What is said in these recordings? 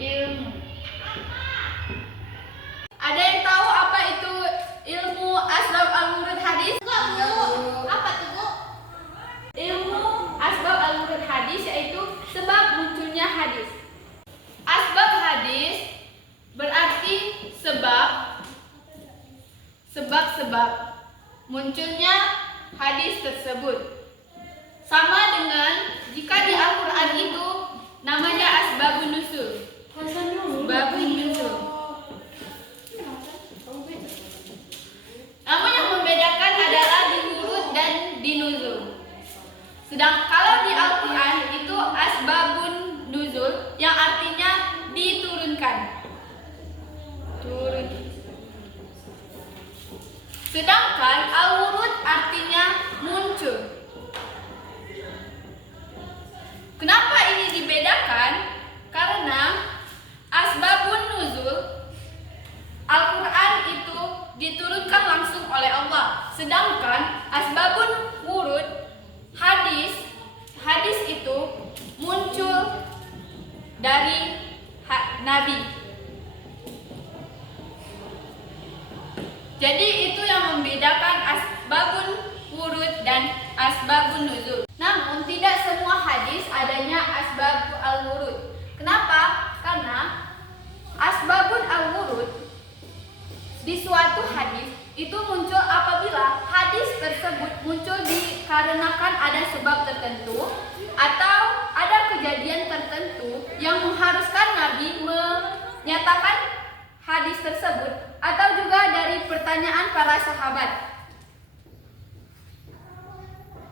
ilmu. Ada yang tahu apa itu ilmu asbab al-wurud hadis? Apa tuh, Bu? Ilmu asbab al-wurud hadis yaitu sebab munculnya hadis. Asbab hadis berarti sebab munculnya hadis tersebut. Sama dengan jika di Al-Quran itu namanya asbabun nuzul. Asbabun nuzul. Namun yang membedakan adalah di wurud dan di nuzul. Sedang kalau di Al-Quran itu asbabun nuzul yang artinya diturunkan. Sedangkan al-wurud artinya muncul. Kenapa ini dibedakan? Karena asbabun nuzul Al-Quran itu diturunkan langsung oleh Allah. Sedangkan asbabun wurud hadis itu muncul dari Nabi. Jadi itu yang membedakan asbabun wurud dan asbabun nuzul. Namun tidak semua hadis adanya asbab al-wurud. Kenapa? Karena asbabun al-wurud di suatu hadis itu muncul apabila hadis tersebut muncul dikarenakan ada sebab tertentu atau ada kejadian tertentu yang mengharuskan Nabi menyatakan hadis tersebut atau juga dari pertanyaan para sahabat.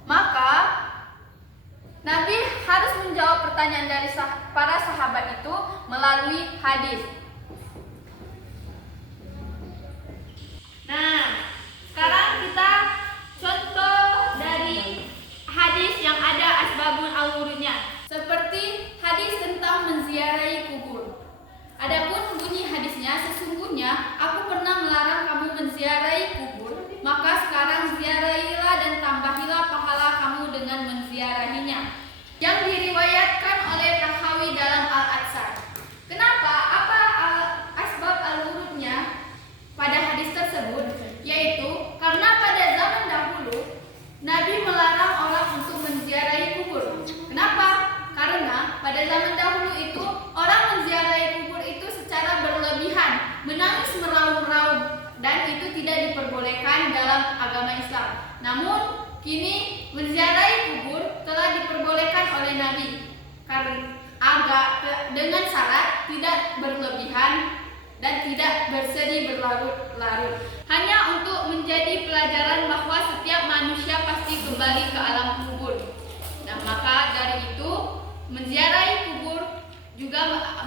Maka Nabi harus menjawab pertanyaan dari para sahabat itu melalui hadis. Nah, sekarang kita contoh dari hadis yang ada asbabun al-wurudnya. Seperti hadis tentang menziarahi kubur. Adapun bunyi hadisnya, sesungguhnya aku pernah melarang kamu menziarahi kubur, maka sekarang ziarahilah dan tambahilah pahala kamu dengan menziarahinya. Yang diriwayatkan oleh Tahawi dalam Al-Atsar. Kenapa? Apa asbab al-wurudnya pada hadis tersebut? Yaitu karena pada zaman dahulu Nabi melarang orang untuk menziarahi kubur. Kenapa? Karena pada zaman dahulu itu orang menziarahi kubur itu secara berlebihan, menangis meraung-raung, dan itu tidak diperbolehkan dalam agama Islam. Namun kini menziarahi kubur telah diperbolehkan oleh Nabi dengan syarat tidak berlebihan dan tidak bersedih berlarut-larut. Hanya untuk menjadi pelajaran bahwa setiap manusia pasti kembali ke alam kubur. Nah, maka dari itu menziarahi kubur juga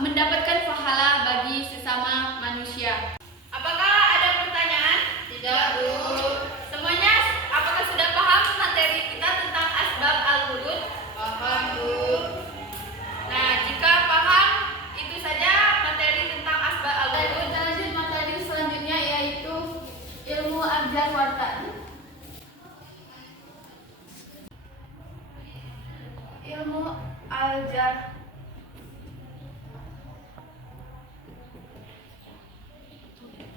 mendapatkan pahala bagi sesama manusia. Apakah ada pertanyaan? Tidak, Bu. Semuanya apakah sudah paham materi kita tentang asbab al-wurud? Paham, Bu. Nah, jika paham, itu saja materi tentang asbab al-wurud. Kita lanjut materi selanjutnya yaitu ilmu al-jar wal ta'dil. Ilmu al-jar.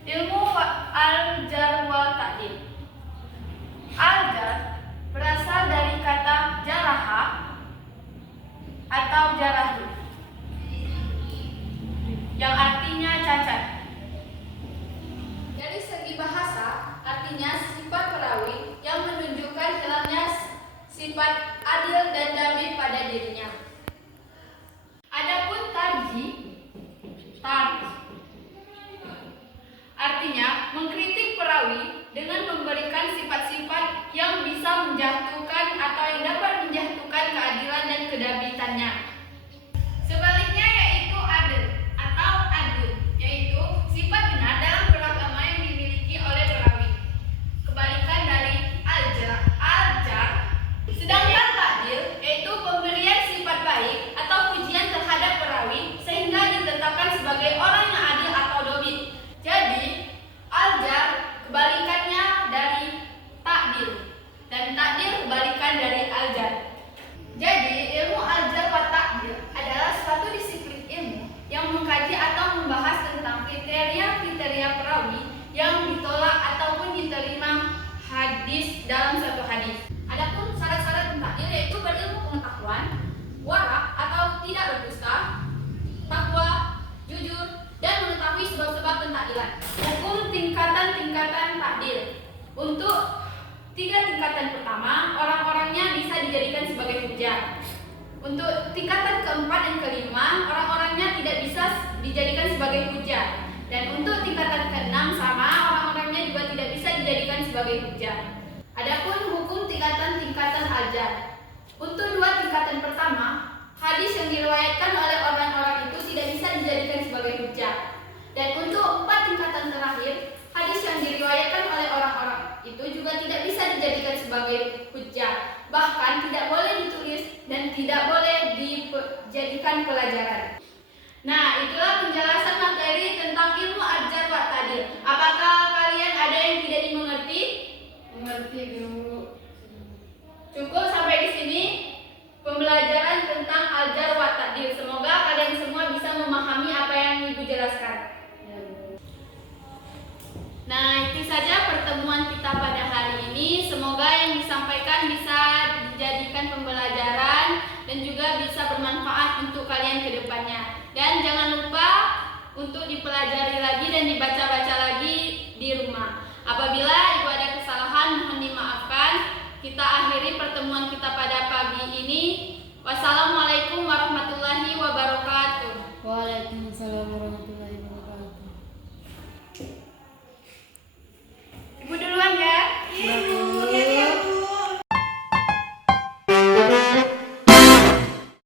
Ilmu al-jar wal ta'dil. Al-jar berasal dari kata jaraha atau jarahi yang artinya cacat. Dari segi bahasa, artinya sifat perawi yang menunjukkan hilangnya sifat adil dan damai pada dirinya. Adapun tarji artinya kriteria perawi yang ditolak ataupun diterima hadis dalam suatu hadis. Adapun syarat-syarat pentakdir yaitu berilmu pengetahuan, warak atau tidak berdusta, takwa, jujur, dan mengetahui sebab-sebab pentakdiran. Hukum tingkatan-tingkatan takdir. Untuk 3 tingkatan pertama, orang-orangnya bisa dijadikan sebagai hujjah. Untuk tingkatan keempat dan kelima, orang-orangnya tidak bisa dijadikan sebagai hujjah. Dan untuk tingkatan keenam sama, orang-orangnya juga tidak bisa dijadikan sebagai hujjah. Adapun hukum tingkatan-tingkatan ajar. Untuk 2 tingkatan pertama, hadis yang diriwayatkan oleh orang-orang itu tidak bisa dijadikan sebagai hujjah. Dan untuk 4 tingkatan terakhir, hadis yang diriwayatkan oleh orang-orang itu juga tidak bisa dijadikan sebagai hujjah. Bahkan tidak boleh ditulis dan tidak boleh dijadikan pelajaran. Nah, itulah penjelasan materi tentang ilmu ajar wa ta'dil. Apakah kalian ada yang tidak dimengerti? Mengerti Guru. Cukup sampai di sini pembelajaran tentang ajar wa ta'dil. Semoga kalian semua bisa memahami apa yang Ibu jelaskan. Ya, Guru. Nah, itu saja pertemuan kita pada hari ini. Semoga yang disampaikan bisa dijadikan pembelajaran dan juga bisa bermanfaat untuk kalian ke depannya. Dan jangan lupa untuk dipelajari lagi dan dibaca-baca lagi di rumah. Apabila Ibu ada kesalahan, mohon dimaafkan. Kita akhiri pertemuan kita pada pagi ini. Wassalamualaikum warahmatullahi wabarakatuh.